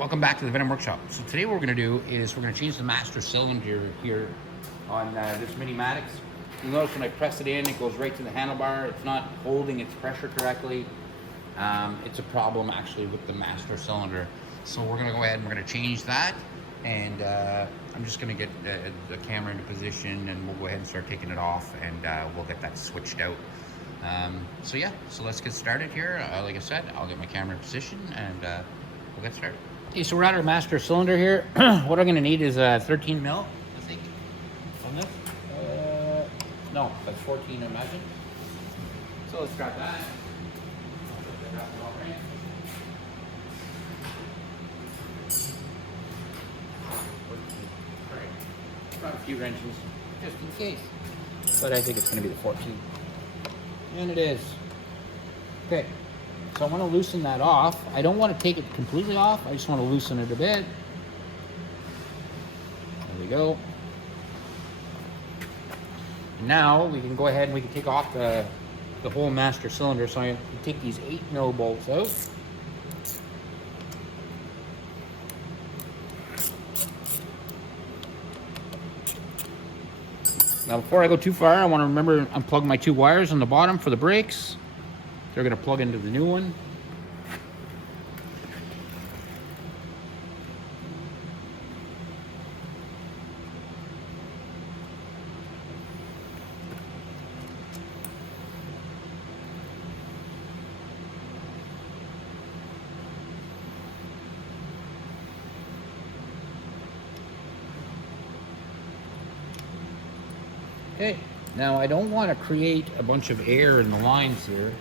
Welcome back to the Venom Workshop. So today what we're going to do is we're going to change the master cylinder here on this Mini Madix. You'll notice when I press it in, it goes right to the handlebar. It's not holding its pressure correctly. It's a problem actually with the master cylinder. So we're going to go ahead and we're going to change that. And I'm just going to get the camera into position, and we'll go ahead and start taking it off, and we'll get that switched out. So let's get started here. Like I said, I'll get my camera in position, and we'll get started. Okay, so we're at our master cylinder here. What I'm going to need is 13 mil, I think, on this. No, that's 14, I imagine. So let's grab that. Grab a few wrenches, just in case. But I think it's going to be the 14. And it is. Okay. So I want to loosen that off. I don't want to take it completely off. I just want to loosen it a bit. There we go. And now we can go ahead and we can take off the whole master cylinder. So I take these 8 mil bolts out. Now before I go too far, I want to remember unplug my 2 wires on the bottom for the brakes. They're going to plug into the new one. Okay, now I don't want to create a bunch of air in the lines here.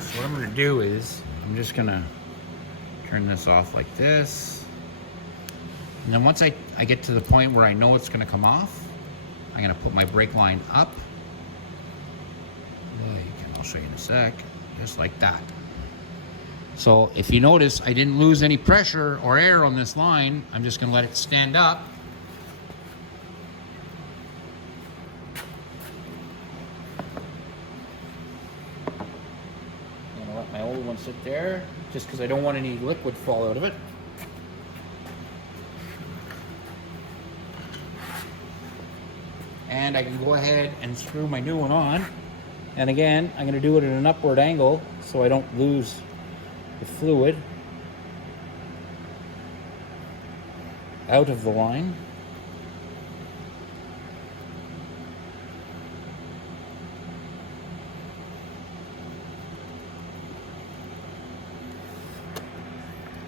So what I'm going to do is, I'm just going to turn this off like this. And then once I get to the point where I know it's going to come off, I'm going to put my brake line up. I'll show you in a sec. Just like that. So if you notice, I didn't lose any pressure or air on this line. I'm just going to let it stand up. My old one sit there, just because I don't want any liquid fall out of it. And I can go ahead and screw my new one on. And again, I'm going to do it at an upward angle so I don't lose the fluid out of the line.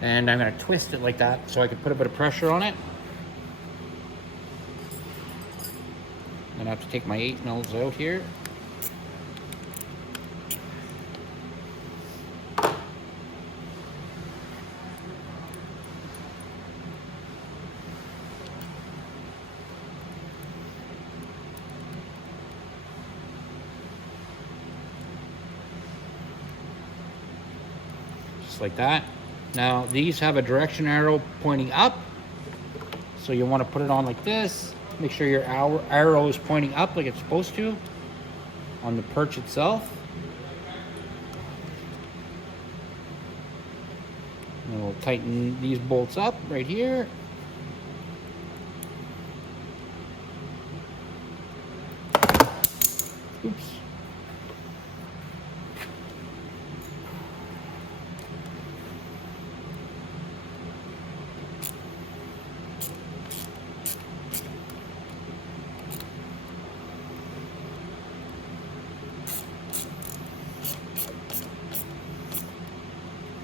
And I'm going to twist it like that so I can put a bit of pressure on it. I'm going to have to take my 8 mils out here. Just like that. Now these have a direction arrow pointing up, so you want to put it on like this. Make sure your arrow is pointing up like it's supposed to on the perch itself. And we'll tighten these bolts up right here. Oops.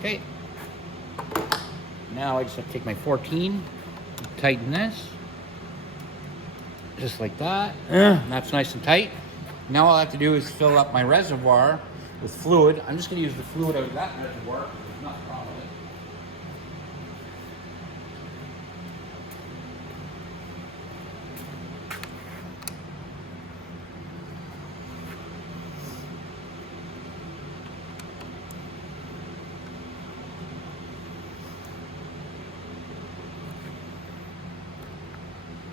Okay, now I just have to take my 14, tighten this, just like that. That's nice and tight. Now all I have to do is fill up my reservoir with fluid. I'm just going to use the fluid out of that reservoir. There's nothing wrong with it.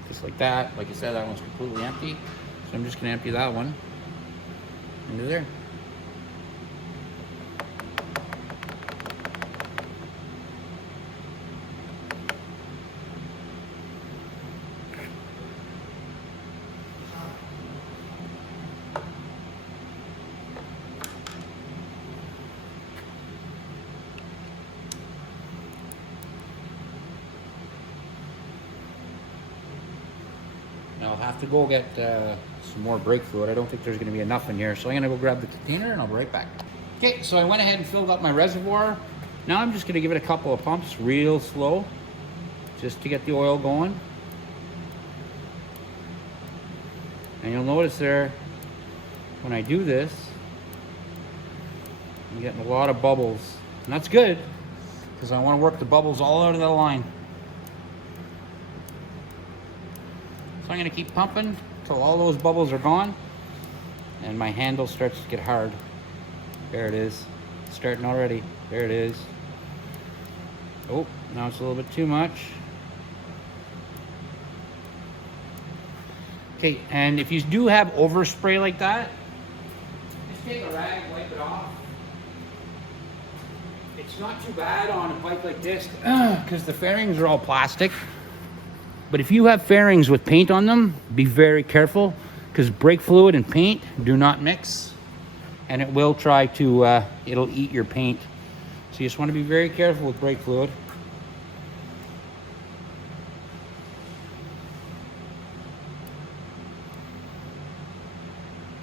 Just like that. Like I said, that one's completely empty. So I'm just going to empty that one into there. I'll have to go get some more brake fluid. I don't think there's going to be enough in here, so I'm going to go grab the container and I'll be right back. Okay, so I went ahead and filled up my reservoir. Now I'm just going to give it a couple of pumps real slow, just to get the oil going. And you'll notice there, when I do this, I'm getting a lot of bubbles. And that's good, because I want to work the bubbles all out of the line. So I'm going to keep pumping until all those bubbles are gone and my handle starts to get hard. There it is. Starting already. There it is. Oh, now it's a little bit too much. Okay, and if you do have overspray like that, just take a rag, wipe it off. It's not too bad on a bike like this because the fairings are all plastic. But if you have fairings with paint on them, be very careful because brake fluid and paint do not mix, and it will try to, it'll eat your paint. So you just want to be very careful with brake fluid.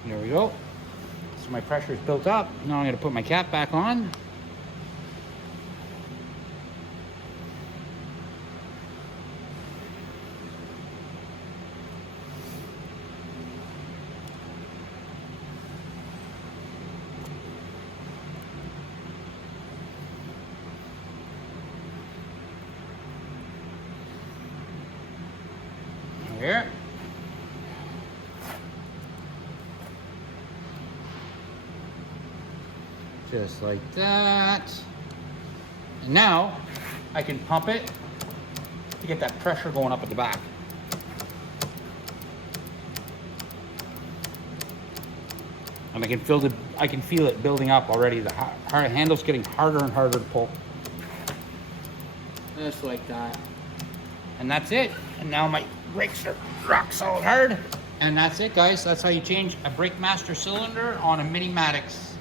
There we go. So my pressure is built up. Now I'm going to put my cap back on. Here. Just like that. And now I can pump it to get that pressure going up at the back. And I can feel it building up already. The handle's getting harder and harder to pull. Just like that. And that's it. And now my brakes are rock solid hard. And that's it, guys. That's how you change a brake master cylinder on a Mini Madix.